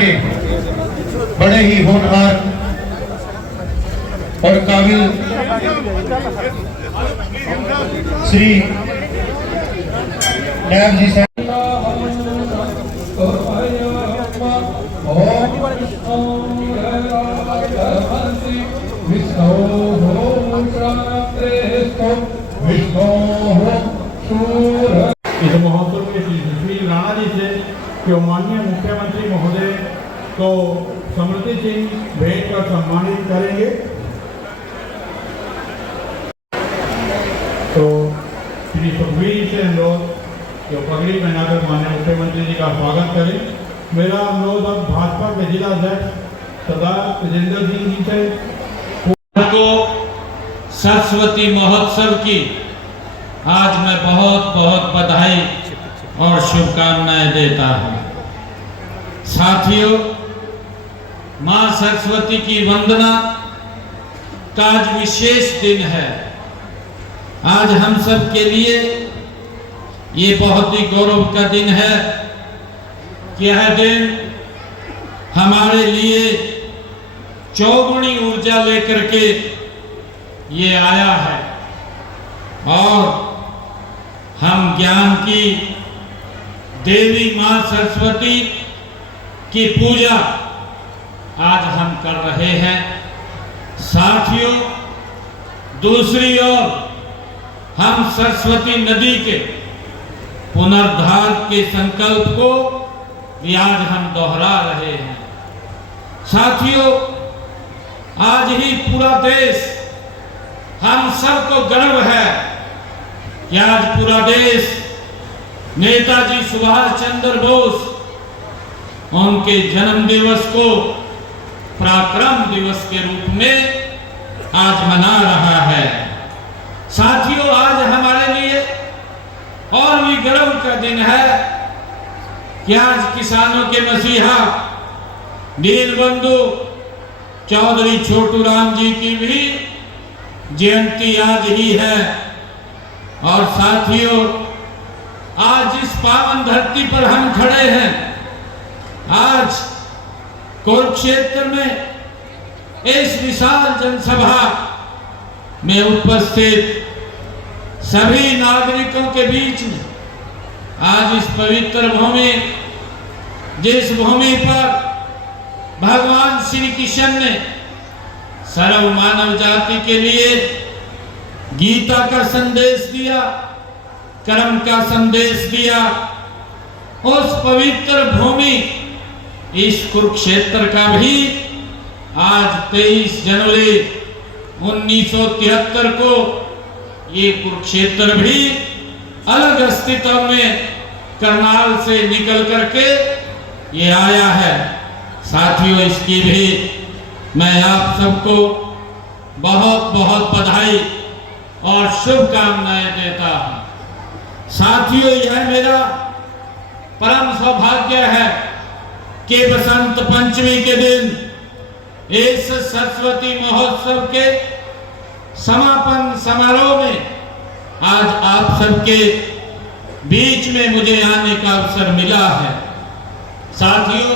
हमारे बड़े ही होनहार और काबिल श्री नायब जी साहब इस महोत्सव के श्री सुशील राणा जी से कि माननीय मुख्यमंत्री महोदय को स्मृति चिन्ह भेंट कर सम्मानित करेंगे। तो श्री सुखबीर से अनुरोध जो पगड़ी पहनाकर माननीय मुख्यमंत्री जी का स्वागत करें। मेरा अनुरोध अब भाजपा के जिला अध्यक्ष सरदार तेजेंद्र सिंह जी से को सरस्वती महोत्सव की आज मैं बहुत बहुत बधाई और शुभकामनाएं देता हूं। साथियों, मां सरस्वती की वंदना का आज विशेष दिन है। आज हम सब के लिए ये बहुत ही गौरव का दिन है कि यह दिन हमारे लिए चौगुनी ऊर्जा लेकर के ये आया है और हम ज्ञान की देवी मां सरस्वती की पूजा आज हम कर रहे हैं। साथियों, दूसरी ओर हम सरस्वती नदी के पुनर्द्वार के संकल्प को भी आज हम दोहरा रहे हैं। साथियों, आज ही पूरा देश, हम सबको गर्व है कि आज पूरा देश नेताजी सुभाष चंद्र बोस उनके जन्म दिवस को पराक्रम दिवस के रूप में आज मना रहा है। साथियों, आज हमारे लिए और भी गर्व का दिन है कि आज किसानों के मसीहा दीनबंधु चौधरी छोटू राम जी की भी जयंती आज ही है। और साथियों, आज इस पावन धरती पर हम खड़े हैं, आज कुरुक्षेत्र में इस विशाल जनसभा में उपस्थित सभी नागरिकों के बीच में आज इस पवित्र भूमि, जिस भूमि पर भगवान श्री कृष्ण ने सर्व मानव जाति के लिए गीता का संदेश दिया, कर्म का संदेश दिया, उस पवित्र भूमि इस कुरुक्षेत्र का भी आज 23 जनवरी 1973 को ये कुरुक्षेत्र भी अलग अस्तित्व में करनाल से निकल करके ये आया है। साथियों, इसकी भी मैं आप सबको बहुत बहुत बधाई और शुभकामनाएं देता हूं। साथियों, यह मेरा परम सौभाग्य है कि बसंत पंचमी के दिन इस सरस्वती महोत्सव के समापन समारोह में आज आप सबके बीच में मुझे आने का अवसर मिला है। साथियों,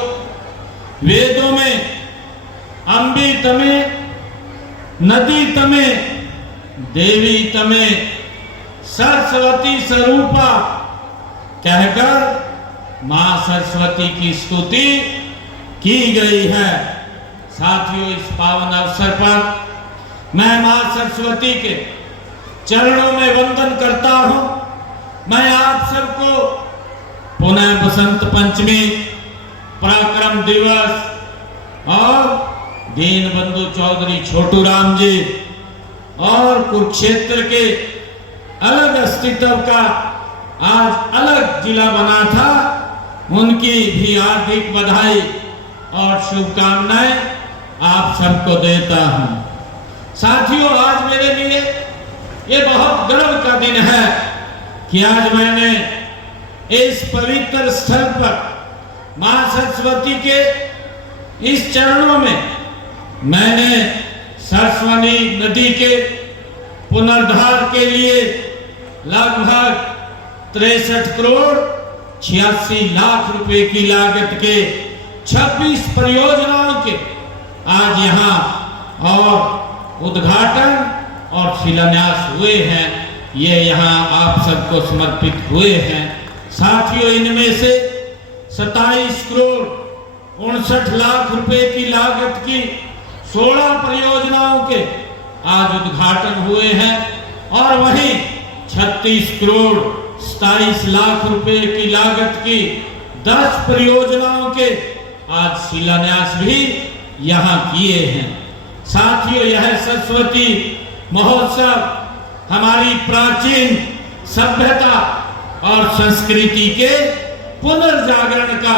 वेदों में अंबी तमे, नदी तमे, देवी तमे, सरस्वती स्वरूपा कहकर मां सरस्वती की स्तुति की गई है। साथियों, इस पावन अवसर पर मैं मां सरस्वती के चरणों में वंदन करता हूं। मैं आप सबको पुनः बसंत पंचमी, पराक्रम दिवस और दीनबंधु चौधरी छोटू राम जी और कुरुक्षेत्र के अलग अस्तित्व का आज अलग जिला बना था, उनकी भी हार्दिक बधाई और शुभकामनाएं आप सबको देता हूं। साथियों, आज मेरे लिए ये बहुत गर्व का दिन है कि आज मैंने इस पवित्र स्थल पर मां सरस्वती के इस चरणों में मैंने सरस्वती नदी के पुनर्द्वार के लिए लगभग 63 करोड़ 86 लाख रुपए की लागत के 26 परियोजनाओं के आज यहाँ और उद्घाटन और शिलान्यास हुए हैं। ये यहाँ आप सबको समर्पित हुए हैं। साथियों, इनमें से 27 करोड़ 59 लाख रुपए की लागत की 16 परियोजनाओं के आज उद्घाटन हुए हैं और वहीं 36 करोड़ 27 लाख रुपए की लागत की 10 परियोजनाओं के आज शिलान्यास भी यहाँ किए हैं। साथियों, यह सरस्वती महोत्सव हमारी प्राचीन सभ्यता और संस्कृति के पुनर्जागरण का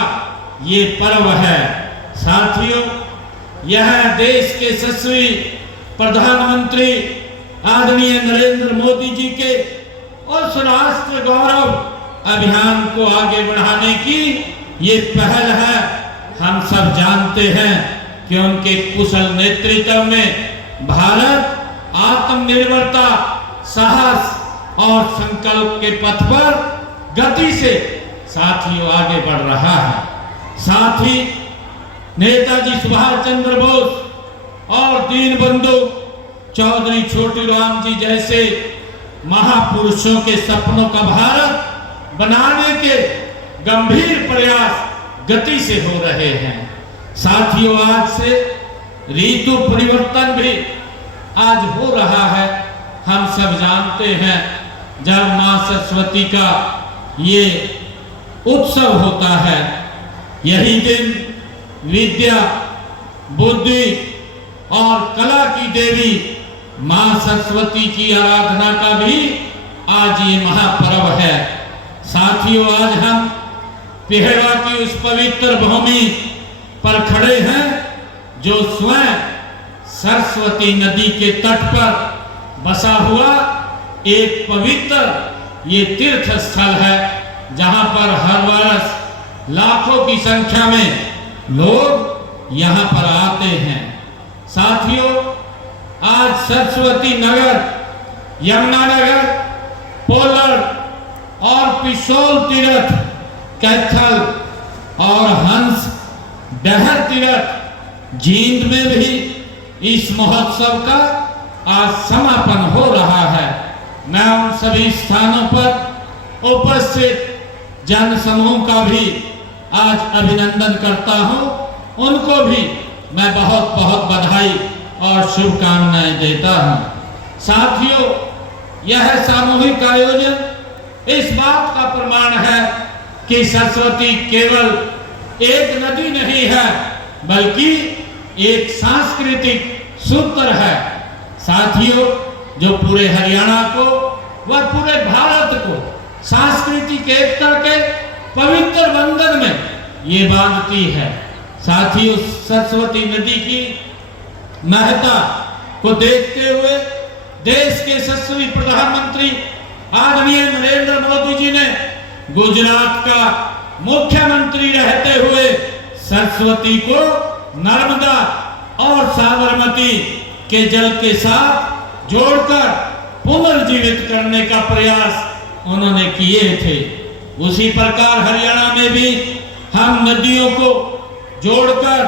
ये पर्व है। साथियों, यह देश के यशस्वी प्रधानमंत्री आदरणीय नरेंद्र मोदी जी के उस राष्ट्र गौरव अभियान को आगे बढ़ाने की ये पहल है। हम सब जानते हैं कि उनके कुशल नेतृत्व में भारत आत्मनिर्भरता, साहस और संकल्प के पथ पर गति से साथियों आगे बढ़ रहा है। साथ ही नेताजी सुभाष चंद्र बोस और दीनबंधु चौधरी छोटू राम जी जैसे महापुरुषों के सपनों का भारत बनाने के गंभीर प्रयास गति से हो रहे हैं। साथियों, आज से ऋतु परिवर्तन भी आज हो रहा है। हम सब जानते हैं, जब मां सरस्वती का ये उत्सव होता है, यही दिन विद्या, बुद्धि और कला की देवी मां सरस्वती की आराधना का भी आज ये महापर्व है। साथियों, आज हम पेहड़ा की उस पवित्र भूमि पर खड़े हैं जो स्वयं सरस्वती नदी के तट पर बसा हुआ एक पवित्र ये तीर्थ स्थल है, जहां पर हर वर्ष लाखों की संख्या में लोग यहां पर आते हैं। साथियों, आज सरस्वती नगर, यमुनानगर, पोलर और पिशोल तीर्थ, कैथल और हंस डहर तीर्थ, जींद में भी इस महोत्सव का आज समापन हो रहा है। मैं उन सभी स्थानों पर उपस्थित जन समूह का भी आज अभिनंदन करता हूं। उनको भी मैं बहुत बहुत बधाई और शुभकामनाएं देता हूं। साथियों, यह सामूहिक आयोजन इस बात का प्रमाण है कि सरस्वती केवल एक नदी नहीं है, बल्कि एक सांस्कृतिक सूत्र है। साथियों, जो पूरे हरियाणा को व पूरे भारत को सांस्कृतिक एकता के पवित्र बंधन में ये बांधती है। साथियों, सरस्वती नदी की महत्ता को देखते हुए देश के यशस्वी प्रधानमंत्री आदरणीय नरेंद्र मोदी जी ने गुजरात का मुख्यमंत्री रहते हुए सरस्वती को नर्मदा और साबरमती के जल के साथ जोड़कर पुनर्जीवित करने का प्रयास उन्होंने किए थे। उसी प्रकार हरियाणा में भी हम नदियों को जोड़कर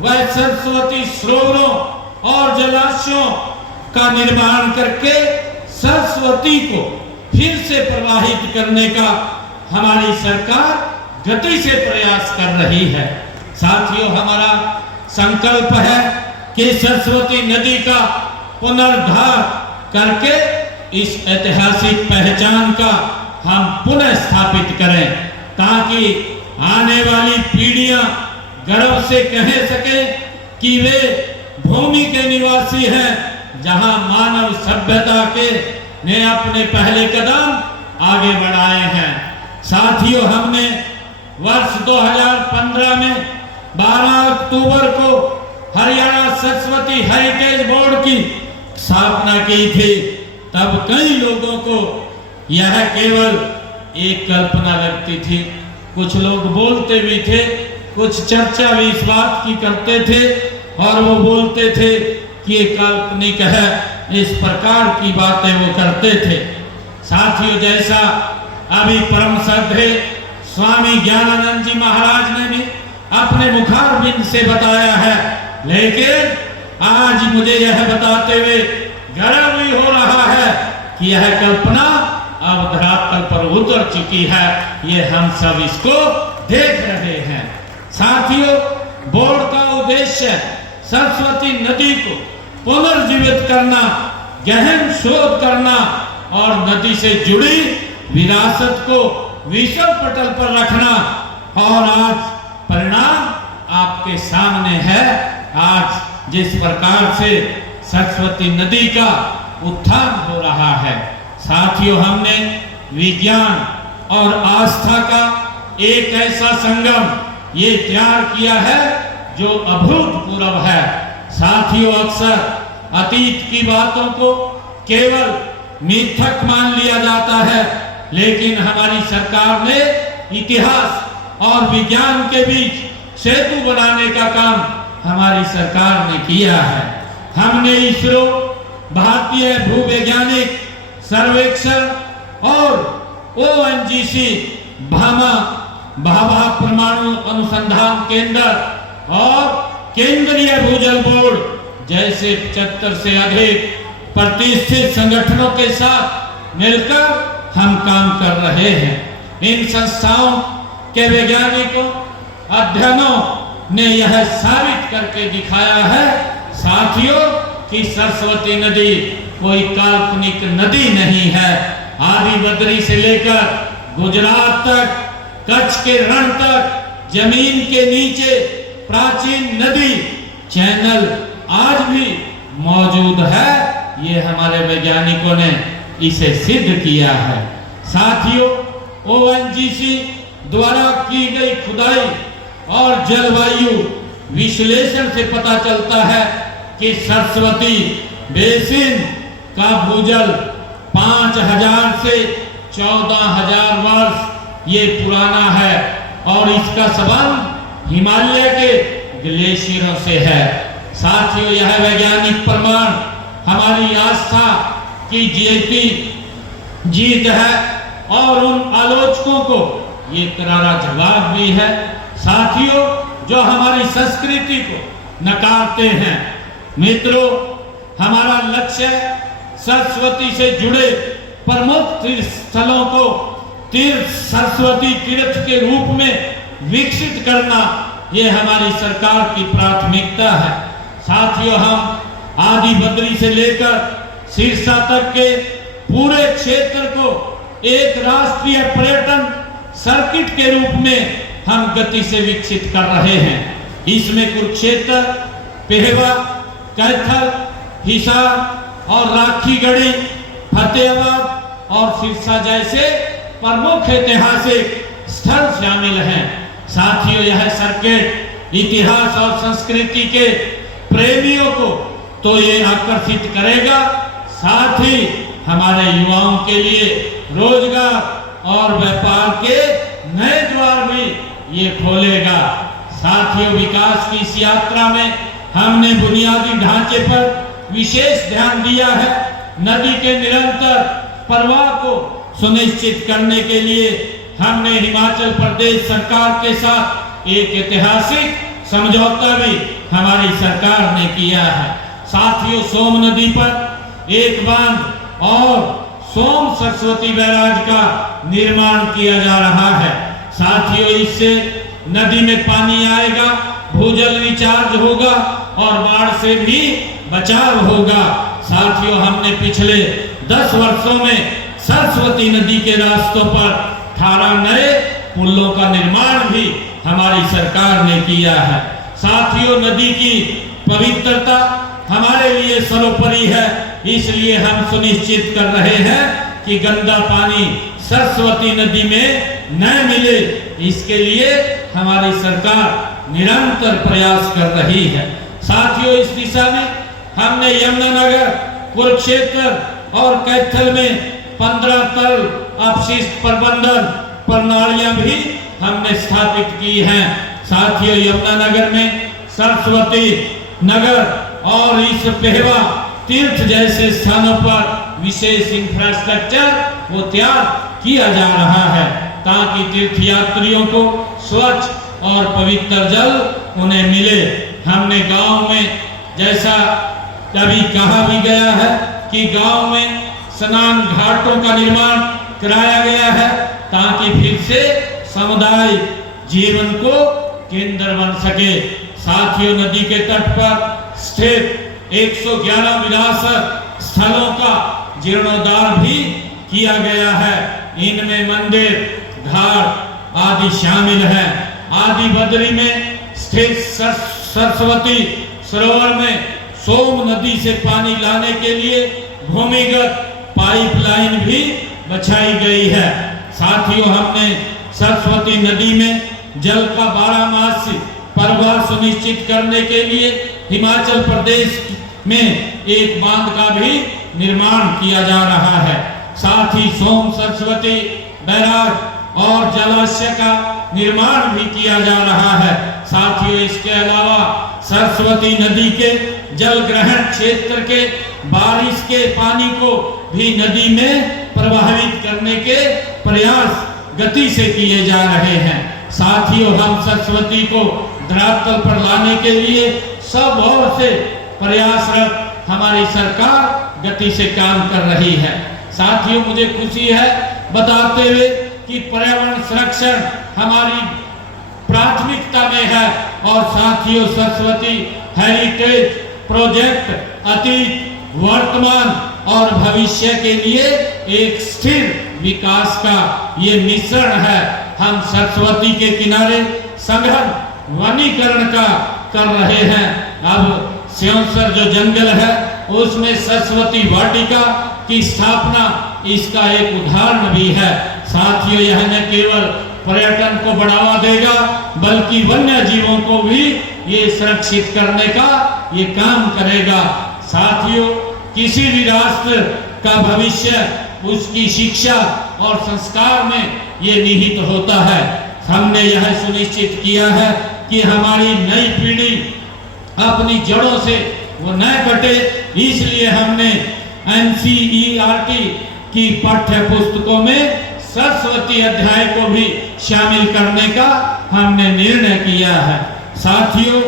वह सरस्वती सरोवरों और जलाशयों का निर्माण करके सरस्वती को फिर से प्रवाहित करने का हमारी सरकार गति से प्रयास कर रही है। साथियों, हमारा संकल्प है कि सरस्वती नदी का पुनरुद्धार करके इस ऐतिहासिक पहचान का हम पुनः स्थापित करें, ताकि आने वाली पीढ़ियां गर्व से कह सके कि वे भूमि के निवासी हैं, जहां मानव सभ्यता के ने अपने पहले कदम आगे बढ़ाए हैं। साथियों, हमने वर्ष 2015 में 12 अक्टूबर को हरियाणा सरस्वती हेरिटेज बोर्ड की स्थापना की थी। तब कई लोगों को यह केवल एक कल्पना लगती थी। कुछ लोग बोलते भी थे, कुछ चर्चा भी इस बात की करते थे और वो बोलते थे कि ये काल्पनिक है, इस प्रकार की बातें वो करते थे। साथियों, जैसा अभी परम श्रद्धेय स्वामी ज्ञानानंद जी महाराज ने भी अपने मुखारबिंद से बताया है, लेकिन आज मुझे यह बताते हुए गर्व भी हो रहा है कि यह कल्पना अब धरातल पर उतर चुकी है। ये हम सब इसको देख रहे हैं। साथियों, बोर्ड का उद्देश्य सरस्वती नदी को पुनर्जीवित करना, गहन शोध करना और नदी से जुड़ी विरासत को विश्व पटल पर रखना। और आज परिणाम आपके सामने है। आज जिस प्रकार से सरस्वती नदी का उत्थान हो रहा है, साथियों, हमने विज्ञान और आस्था का एक ऐसा संगम ये तैयार किया है जो अभूतपूर्व है। साथियों, अक्सर अतीत की बातों को केवल मिथक मान लिया जाता है, लेकिन हमारी सरकार ने इतिहास और विज्ञान के बीच सेतु बनाने का काम हमारी सरकार ने किया है। हमने इसरो, भारतीय भूवैज्ञानिक सर्वेक्षण और ONGC भाभा परमाणु अनुसंधान केंद्र और केंद्रीय भूजल बोर्ड जैसे 75 से अधिक प्रतिष्ठित संगठनों के साथ मिलकर हम काम कर रहे हैं। इन संस्थाओं के वैज्ञानिकों, अध्ययनों ने यह साबित करके दिखाया है, साथियों, कि सरस्वती नदी कोई काल्पनिक नदी नहीं है। आदि बद्री से लेकर गुजरात तक, कच्छ के रण तक, जमीन के नीचे प्राचीन नदी चैनल आज भी मौजूद है। ये हमारे वैज्ञानिकों ने इसे सिद्ध किया है। साथियों, ONGC द्वारा की गई खुदाई और जलवायु विश्लेषण से पता चलता है कि सरस्वती बेसिन का भूजल 5000 से 14000 वर्ष ये पुराना है और इसका संबंध हिमालय के ग्लेशियरों से है। साथियों, यह वैज्ञानिक प्रमाण हमारी आस्था की जीत है और उन आलोचकों को ये करारा जवाब भी है, साथियों, जो हमारी संस्कृति को नकारते हैं। मित्रों, हमारा लक्ष्य सरस्वती से जुड़े प्रमुख तीर्थ स्थलों को सरस्वती तीर्थ के रूप में विकसित करना, ये हमारी सरकार की प्राथमिकता है। साथियों, हम आदि बद्री से लेकर सिरसा तक के पूरे क्षेत्र को एक राष्ट्रीय पर्यटन सर्किट के रूप में हम गति से विकसित कर रहे हैं। इसमें कुरुक्षेत्र, पेहवा, कैथल, हिसार और राखीगढ़ी, फतेहाबाद और सिरसा जैसे प्रमुख ऐतिहासिक स्थल शामिल हैं। साथियों, यह सर्किट इतिहास और संस्कृति के प्रेमियों को तो ये आकर्षित करेगा, साथ ही हमारे युवाओं के लिए रोजगार और व्यापार के नए द्वार भी ये खोलेगा। साथियों, विकास की इस यात्रा में हमने बुनियादी ढांचे पर विशेष ध्यान दिया है। नदी के निरंतर प्रवाह को सुनिश्चित करने के लिए हमने हिमाचल प्रदेश सरकार के साथ एक ऐतिहासिक समझौता भी हमारी सरकार ने किया है। साथियों, सोम नदी पर एक बांध और सोम सरस्वती बैराज का निर्माण किया जा रहा है। साथियों, इससे नदी में पानी आएगा, भूजल रिचार्ज होगा और बाढ़ से भी बचाव होगा। साथियों, हमने पिछले 10 वर्षों में सरस्वती नदी के रास्तों पर 18 नए पुलों का निर्माण भी हमारी सरकार ने किया है। साथियों, नदी की पवित्रता हमारे लिए सर्वोपरि है, इसलिए हम सुनिश्चित कर रहे हैं कि गंदा पानी सरस्वती नदी में न मिले। इसके लिए हमारी सरकार निरंतर प्रयास कर रही है। साथियों, इस दिशा में हमने यमुनानगर, कुरुक्षेत्र और कैथल में 15 तल अपशिष्ट प्रबंधन प्रणालियां भी हमने स्थापित की हैं। साथियों, यमुनानगर में सरस्वती नगर और इस पेहवा तीर्थ जैसे स्थानों पर विशेष इंफ्रास्ट्रक्चर वो तैयार किया जा रहा है ताकि तीर्थ यात्रियों को स्वच्छ और पवित्र जल उन्हें मिले। हमने गांव में, जैसा अभी कहा भी गया है कि गांव में स्नान घाटों का निर्माण कराया गया है ताकि फिर से समुदाय जीवन को केंद्र बन सके। साथियों, नदी के तट पर स्थित 111 विरासत स्थलों का जीर्णोद्धार भी किया गया है। इनमें मंदिर, घाट आदि शामिल है। आदि बद्री में स्थित सरस्वती सरोवर में सोम नदी से पानी लाने के लिए भूमिगत पाइपलाइन भी बिछाई गई है। साथियों, हमने सरस्वती नदी में जल का 12 मास प्रवाह सुनिश्चित करने के लिए हिमाचल प्रदेश में एक बांध का भी निर्माण किया जा रहा है। साथ ही सोम सरस्वती बैराज और जलाशय का निर्माण भी किया जा रहा है। साथियों, इसके अलावा सरस्वती नदी के जल ग्रहण क्षेत्र के बारिश के पानी को भी नदी में प्रवाहित करने के प्रयास गति से किए जा रहे हैं। साथियों, हम सरस्वती को धरातल पर लाने के लिए सब ओर से प्रयासरत हमारी सरकार गति से काम कर रही है। साथियों, मुझे खुशी है बताते हुए कि पर्यावरण संरक्षण हमारी प्राथमिकता में है और साथियों, सरस्वती हेरिटेज प्रोजेक्ट अतीत, वर्तमान और भविष्य के लिए एक स्थिर विकास का ये मिश्रण है। हम सरस्वती के किनारे सघन वनीकरण का कर रहे हैं। अब स्योंसर जो जंगल है उसमें सरस्वती वाटिका की स्थापना इसका एक उदाहरण भी है। साथियों, यह न केवल पर्यटन को बढ़ावा देगा बल्कि वन्य जीवों को भी ये सुरक्षित करने का ये काम करेगा। साथियों, किसी भी राष्ट्र का भविष्य उसकी शिक्षा और संस्कार में ये निहित होता है। हमने यह सुनिश्चित किया है कि हमारी नई पीढ़ी अपनी जड़ों से वो न कटे, इसलिए हमने NCERT की पाठ्य पुस्तकों में सरस्वती अध्याय को भी शामिल करने का हमने निर्णय किया है। साथियों,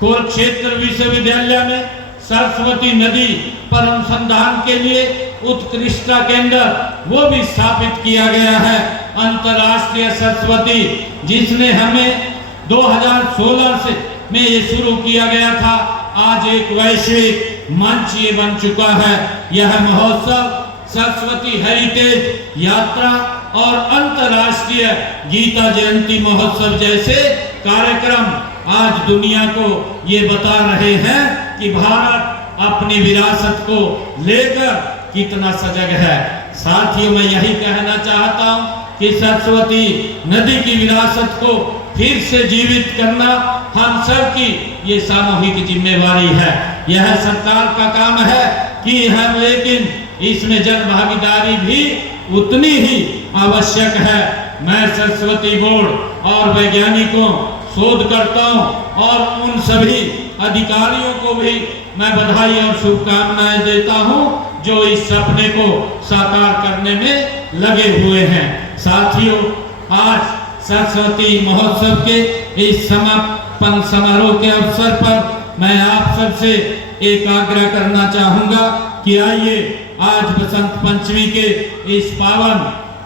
कुरुक्षेत्र विश्वविद्यालय में सरस्वती नदी पर अनुसंधान के लिए उत्कृष्टता केंद्र वो भी स्थापित किया गया है। अंतर्राष्ट्रीय सरस्वती, जिसने हमें 2016 से में ये शुरू किया गया था, आज एक वैश्विक मंच ये बन चुका है। यह महोत्सव सरस्वती हेरिटेज यात्रा और अंतर्राष्ट्रीय गीता जयंती महोत्सव जैसे कार्यक्रम आज दुनिया को ये बता रहे हैं कि भारत अपनी विरासत को लेकर कितना सजग है। साथियों, मैं यही कहना चाहता हूँ कि सरस्वती नदी की विरासत को फिर से जीवित करना हम सब की ये सामूहिक जिम्मेवारी है। यह सरकार का काम है कि हम, लेकिन इसमें जन भागीदारी भी उतनी ही आवश्यक है। मैं सरस्वती बोर्ड और वैज्ञानिकों, शोधकर्ताओं और उन सभी अधिकारियों को भी मैं बधाई और शुभकामनाएं देता हूं जो इस सपने को साकार करने में लगे हुए हैं। साथियों, आज सरस्वती महोत्सव के इस समापन समारोह के अवसर पर मैं आप सबसे एक आग्रह करना चाहूंगा कि आइए आज बसंत पंचमी के इस पावन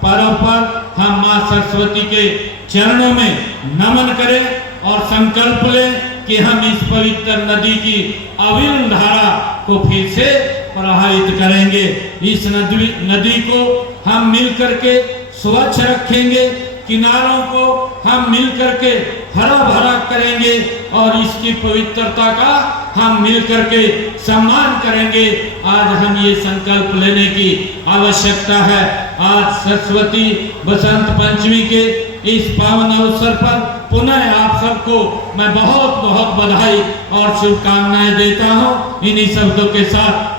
पर्व पर हम मां सरस्वती के चरणों में नमन करें और संकल्प लें कि हम इस पवित्र नदी की अविरल धारा को फिर से प्रवाहित करेंगे। इस नदी को हम मिलकर के स्वच्छ रखेंगे, किनारों को हम मिलकर के हरा भरा करेंगे और इसकी पवित्रता का हम मिलकर के सम्मान करेंगे। आज हम ये संकल्प लेने की आवश्यकता है। आज सरस्वती बसंत पंचमी के इस पावन अवसर पर पुनः आप सबको मैं बहुत बहुत बधाई और शुभकामनाएं देता हूं। इन्हीं शब्दों के साथ